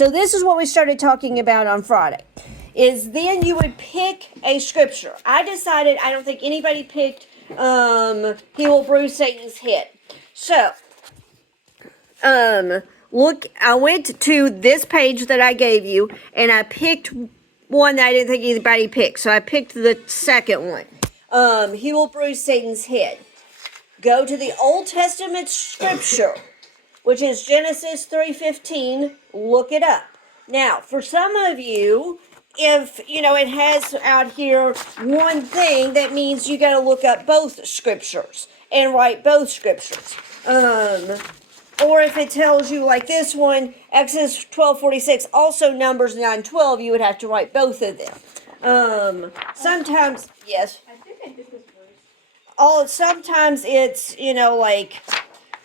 So this is what we started talking about on Friday. Is then you would pick a scripture. I decided I don't think anybody picked he will bruise Satan's head. So look, I went to this page that I gave you and I picked one that I didn't think anybody picked. So I picked the second one. He will bruise Satan's head. Go to the Old Testament scripture, which is Genesis 3:15. Look it up. Now, for some of you, if it has out here one thing, that means you got to look up both scriptures and write both scriptures. Or if it tells you like this one, Exodus 12:46, also Numbers 9:12, you would have to write both of them. Sometimes, yes. I think I did this voice. Sometimes it's, like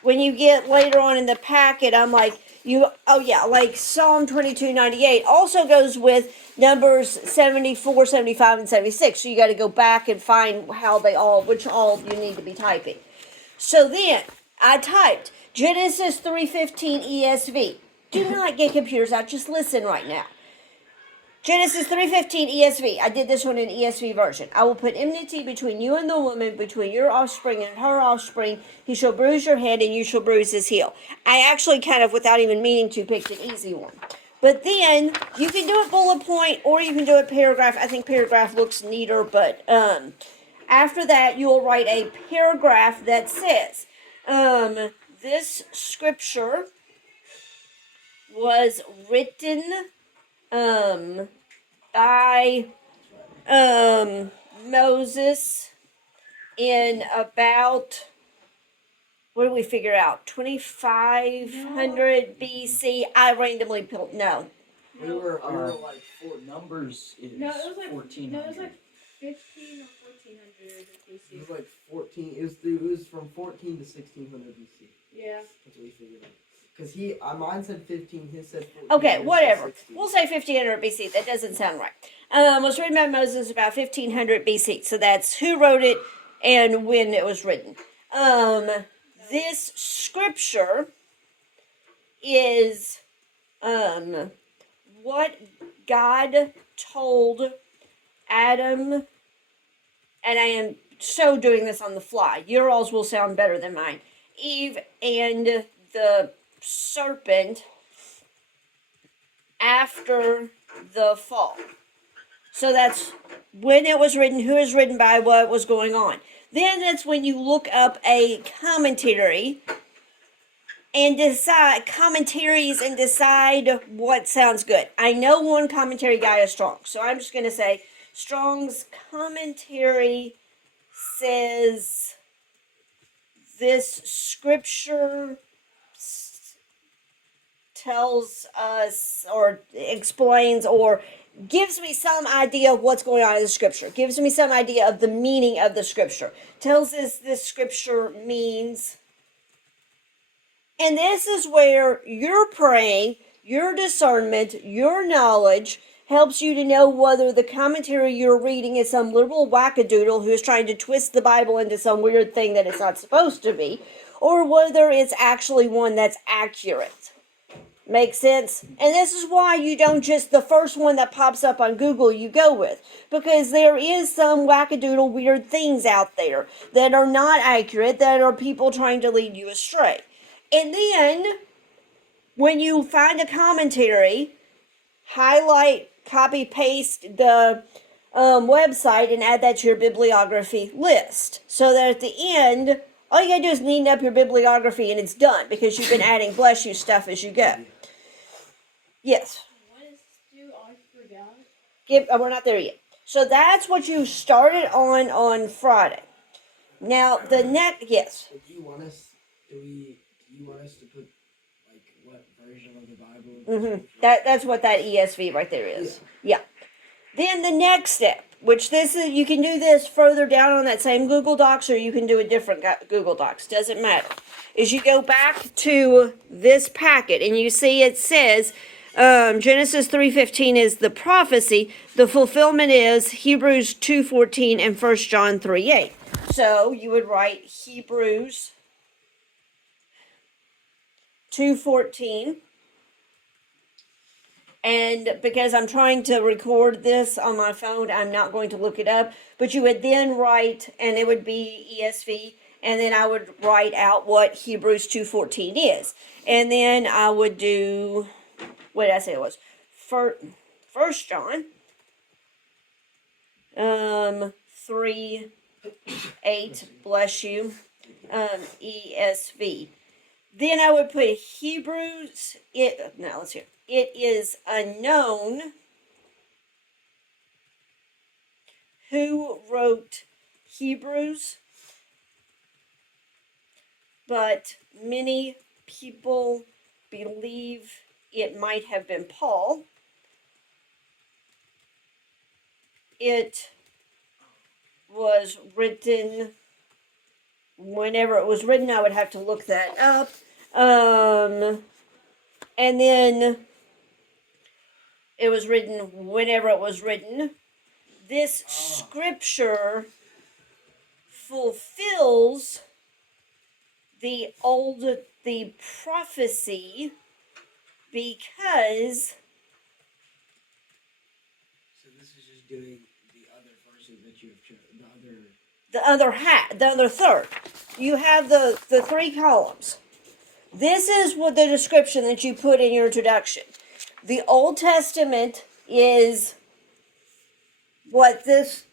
when you get later on in the packet, I'm like, like Psalm 22:98 also goes with Numbers 74, 75, and 76. So you got to go back and find which all you need to be typing. So then I typed Genesis 3:15 ESV. Do not get computers out, just listen right now. Genesis 3:15 ESV. I did this one in ESV version. I will put enmity between you and the woman, between your offspring and her offspring. He shall bruise your head and you shall bruise his heel. I actually kind of, without even meaning to, picked an easy one. But then you can do it bullet point or you can do it paragraph. I think paragraph looks neater, but after that you will write a paragraph that says, this scripture was written by Moses in about, what do we figure out, 2500 BC. I randomly pulled, no. We were like Numbers is No, it was like 1400. No, it was like 15 or 1400 BC. It was like 14. It was from 14 to 1600 BC. Yeah. That's what we figured out. Because mine said 15, his said 14. Okay, whatever. We'll say 1500 BC. That doesn't sound right. Was written by Moses about 1500 BC. So that's who wrote it and when it was written. This scripture is what God told Adam, and I am so doing this on the fly. Your alls will sound better than mine. Eve and the serpent after the fall. So that's when it was written, who is written by, what was going on. Then that's when you look up a commentary and decide what sounds good. I know one commentary guy is Strong, so I'm just going to say Strong's commentary says this scripture tells us or explains or gives me some idea of what's going on in the scripture, gives me some idea of the meaning of the scripture, tells us this scripture means. And this is where your praying, your discernment, your knowledge helps you to know whether the commentary you're reading is some liberal wackadoodle who is trying to twist the Bible into some weird thing that it's not supposed to be, or whether it's actually one that's accurate. Makes sense? And this is why you don't just, the first one that pops up on Google you go with. Because there is some wackadoodle weird things out there that are not accurate, that are people trying to lead you astray. And then, when you find a commentary, highlight, copy, paste the website and add that to your bibliography list. So that at the end, all you gotta do is neaten up your bibliography and it's done because you've been adding bless you stuff as you go. Yes. What is due? I forgot. We're not there yet. So that's what you started on Friday. Now the yes. Do you want us to put like what version of the Bible? That's what that ESV right there is. Yeah. Then the next step, which you can do this further down on that same Google Docs, or you can do a different Google Docs. Doesn't matter. Is you go back to this packet and you see it says Genesis 3:15 is the prophecy. The fulfillment is Hebrews 2:14 and 1 John 3:8. So you would write Hebrews 2:14 And because I'm trying to record this on my phone, I'm not going to look it up. But you would then write, and it would be ESV, and then I would write out what Hebrews 2:14 is. And then I would do, what did I say it was? First John 3:8, bless you, ESV. Then I would put Hebrews, now let's hear. It is unknown who wrote Hebrews, but many people believe it might have been Paul. It was written, whenever it was written, I would have to look that up. And then it was written whenever it was written. This scripture fulfills the prophecy because. So this is just doing the other verses that you have chosen, the other third. You have the three columns. This is what the description that you put in your introduction. The Old Testament is what this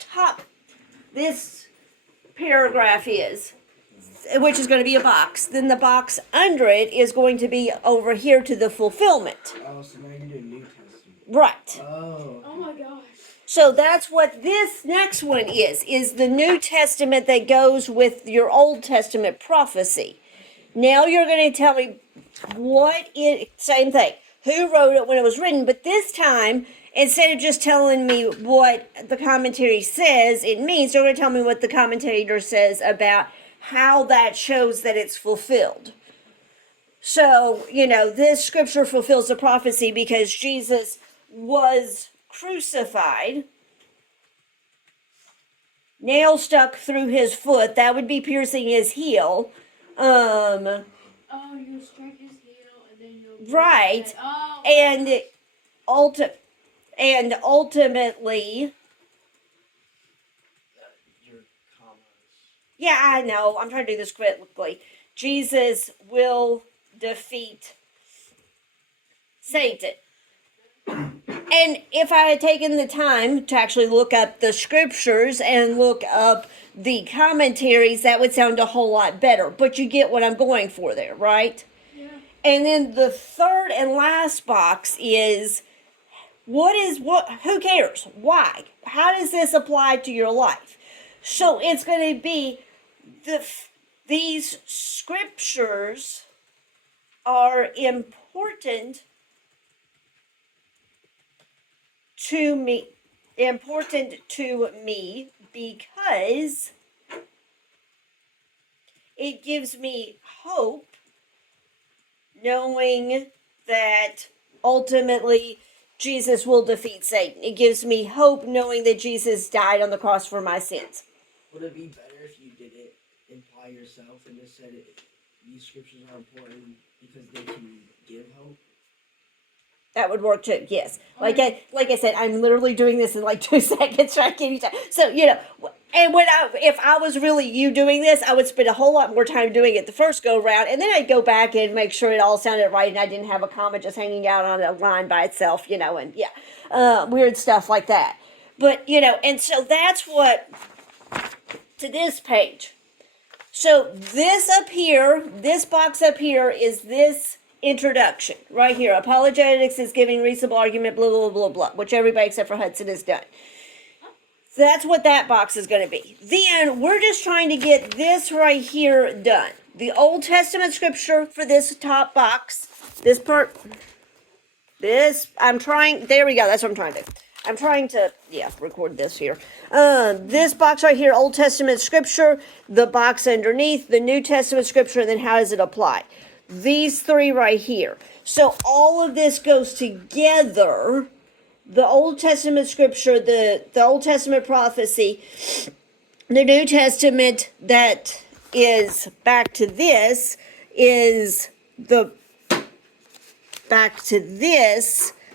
paragraph is, which is going to be a box. Then the box under it is going to be over here to the fulfillment. Oh, so now you're doing New Testament. Right. Oh. Oh my gosh. So that's what this next one is the New Testament that goes with your Old Testament prophecy. Now you're going to tell me same thing, who wrote it when it was written, but this time, instead of just telling me what the commentary says it means, you're going to tell me what the commentator says about how that shows that it's fulfilled. So, this scripture fulfills the prophecy because Jesus was crucified, nail stuck through his foot, that would be piercing his heel. Oh, you strike his heel and then you'll. Right. Oh. And ultimately, Your commas. yeah, I know. I'm trying to do this quickly. Jesus will defeat Satan. And if I had taken the time to actually look up the scriptures and look up the commentaries, that would sound a whole lot better. But you get what I'm going for there, right? Yeah. And then the third and last box is who cares? Why? How does this apply to your life? So it's going to be these scriptures are important to me because it gives me hope knowing that ultimately Jesus will defeat Satan. It gives me hope knowing that Jesus died on the cross for my sins. Would it be better if you did it imply yourself and just said these scriptures are important because they can give hope? That would work too, yes. Like I said, I'm literally doing this in like 2 seconds trying to give you time. So, and if I was really you doing this, I would spend a whole lot more time doing it the first go round, and then I'd go back and make sure it all sounded right and I didn't have a comma just hanging out on a line by itself, and weird stuff like that. But, and so that's what, to this page. So this box up here is this introduction right here. Apologetics is giving reasonable argument, blah, blah, blah, blah, which everybody except for Hudson has done. That's what that box is going to be. Then we're just trying to get this right here done. The Old Testament scripture for this top box, there we go, that's what I'm trying to do. I'm trying to, record this here. This box right here, Old Testament scripture, the box underneath, the New Testament scripture, and then how does it apply? These three right here. So all of this goes together. The Old Testament scripture, the Old Testament prophecy, the New Testament that is back to this is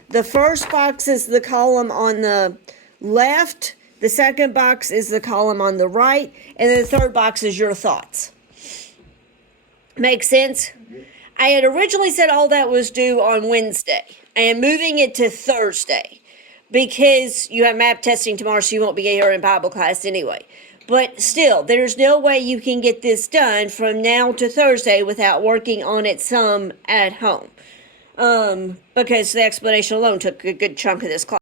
The first box is the column on the left, the second box is the column on the right, and then the third box is your thoughts. Make sense? I had originally said all that was due on Wednesday. I am moving it to Thursday because you have map testing tomorrow, so you won't be here in Bible class anyway. But still, there's no way you can get this done from now to Thursday without working on it some at home. Because the explanation alone took a good chunk of this class.